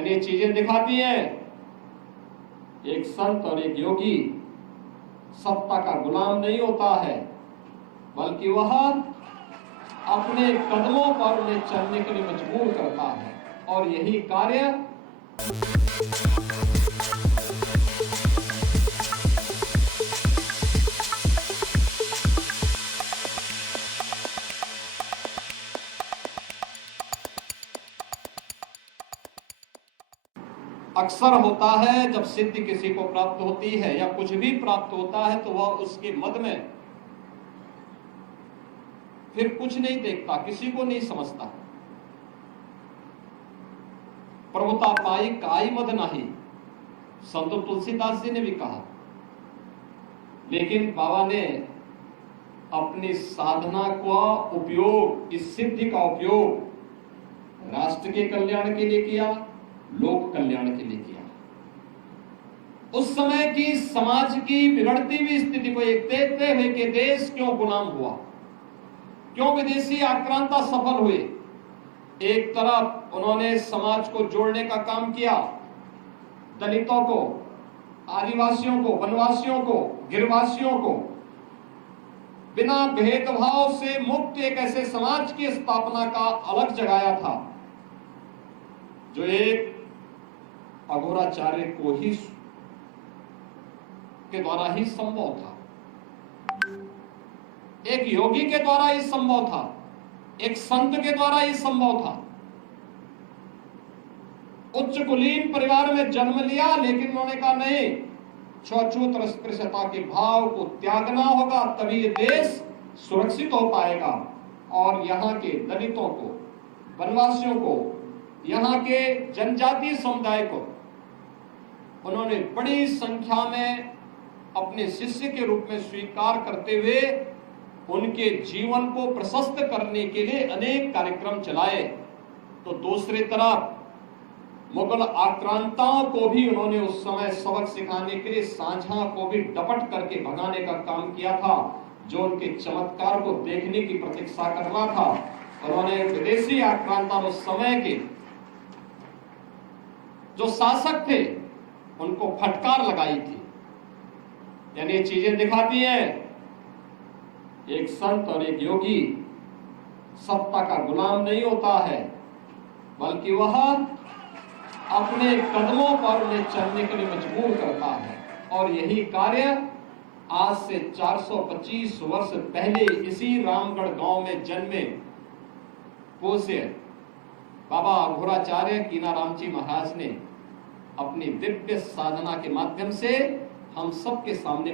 यानी ये चीजें दिखाती हैं एक संत और एक योगी सत्ता का गुलाम नहीं होता है, बल्कि वह अपने कदमों पर उन्हें चलने के लिए मजबूर करता है। और यही कार्य अक्सर होता है जब सिद्धि किसी को प्राप्त होती है या कुछ भी प्राप्त होता है तो वह उसके मद में फिर कुछ नहीं देखता, किसी को नहीं समझता। प्रभुता पाई काई मद नाही, संत तुलसीदास जी ने भी कहा। लेकिन बाबा ने अपनी साधना का उपयोग, इस सिद्धि का उपयोग राष्ट्र के कल्याण के लिए किया, लोक कल्याण के लिए किया। उस समय की समाज की बिगड़ती हुई स्थिति को एक देखते हुए कि देश क्यों गुलाम हुआ, क्यों विदेशी आक्रांता सफल हुए। एक तरफ उन्होंने समाज को जोड़ने का काम किया, दलितों को, आदिवासियों को, वनवासियों को, गिरवासियों को बिना भेदभाव से मुक्त एक ऐसे समाज की स्थापना का अलग जगाया था जो एक अघोराचार्य को ही के द्वारा ही संभव था, एक योगी के द्वारा ही संभव था, एक संत के द्वारा ही संभव था। उच्च कुलीन परिवार में जन्म लिया, लेकिन उन्होंने कहा नहीं, छूत अस्पृश्यता के भाव को त्यागना होगा, तभी ये देश सुरक्षित हो पाएगा। और यहाँ के दलितों को, वनवासियों को, यहाँ के जनजातीय समुदाय को उन्होंने बड़ी संख्या में अपने शिष्य के रूप में स्वीकार करते हुए उनके जीवन को प्रशस्त करने के लिए अनेक कार्यक्रम चलाए। तो दूसरी तरफ मुगल आक्रांताओं को भी उन्होंने उस समय सबक सिखाने के लिए सांझा को भी डपट करके भगाने का काम किया था, जो उनके चमत्कार को देखने की प्रतीक्षा कर रहा था। उन्होंने विदेशी आक्रांता उस समय के जो शासक थे उनको फटकार लगाई थी। यानी ये चीजें दिखाती हैं एक संत और एक योगी सत्ता का गुलाम नहीं होता है, बल्कि वह अपने कदमों पर उन्हें चलने के लिए मजबूर करता है। और यही कार्य आज से 425 वर्ष पहले इसी रामगढ़ गांव में जन्मे पूज्य बाबा अघोराचार्य कीनाराम जी महाराज ने अपनी दिव्य साधना के माध्यम से हम सबके सामने